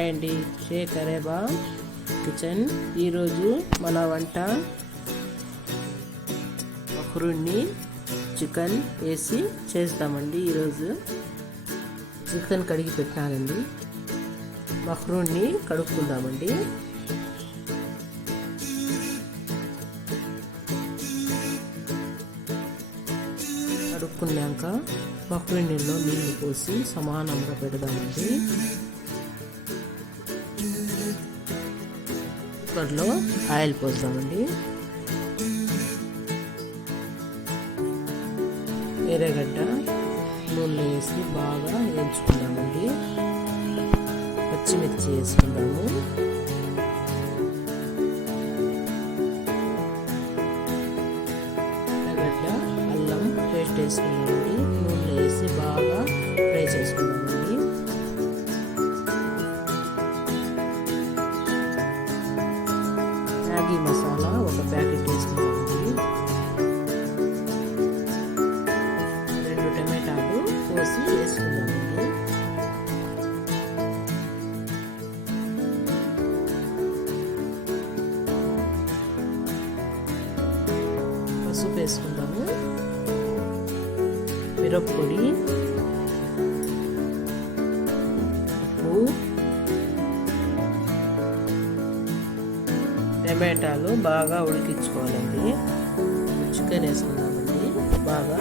Hi అండి, Shekhar ఏబా kitchen. ఈరోజు మన వంట మక్రూని చికెన్ వేసి చేస్తామండి. ఈరోజు చికెన్ కడిగి పెట్టానండి, మక్రూని కడుక్కుందామండి. కడుక్కున్నాక మక్రూనీలో నీళ్లు పోసి సమానంగా పెడదామండి. కుక్కర్లో ఆయిల్ పోద్దామండి. ఎర్రగడ్డ నూనెలో వేసి బాగా వేయించుకుందామండి. పచ్చిమిర్చి వేసుకుందాము. ఎర్రగడ్డ అల్లం పేస్ట్ వేసుకుందామండి. నూనెలో వేసి బాగా ఫ్రై చేసుకుందామండి. మ్యాగీ మసాలా ఒక ప్యాకెట్ వేసుకుందామండి. 2 టమాటాలు కోసి వేసుకుందామండి. పసుపు వేసుకుందాము. మిరప్పొడి, ఉప్పు, టమాటాలు బాగా ఉడికించుకోవాలండి. చికెన్ వేసుకుందామండి. బాగా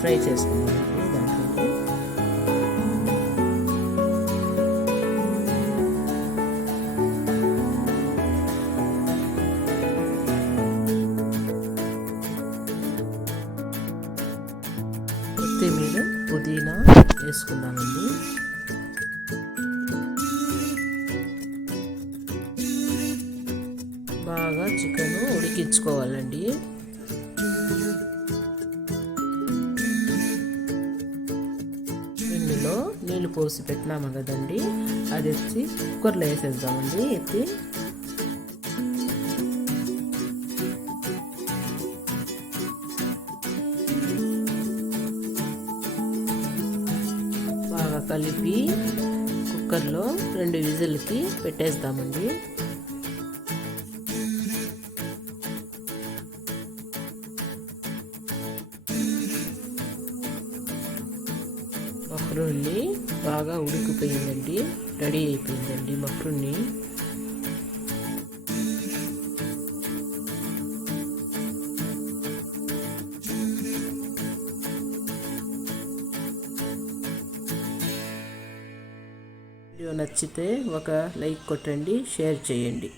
ఫ్రై చేసుకుందామండి. దాంట్లో కొత్తిమీర, పుదీనా వేసుకుందామండి. బాగా చికెన్ ఉడికించుకోవాలండి. ఇందులో నీళ్ళు పోసి పెట్టినాము కదండి, అది ఎత్తి కుక్కర్లో వేసేద్దామండి. ఎత్తి బాగా కలిపి కుక్కర్లో 2 విజిల్కి పెట్టేద్దామండి. మక్రూని బాగా ఉడికిపోయిందండి, రెడీ అయిపోయిందండి మక్రూని. వీడియో నచ్చితే ఒక లైక్ కొట్టండి, షేర్ చేయండి.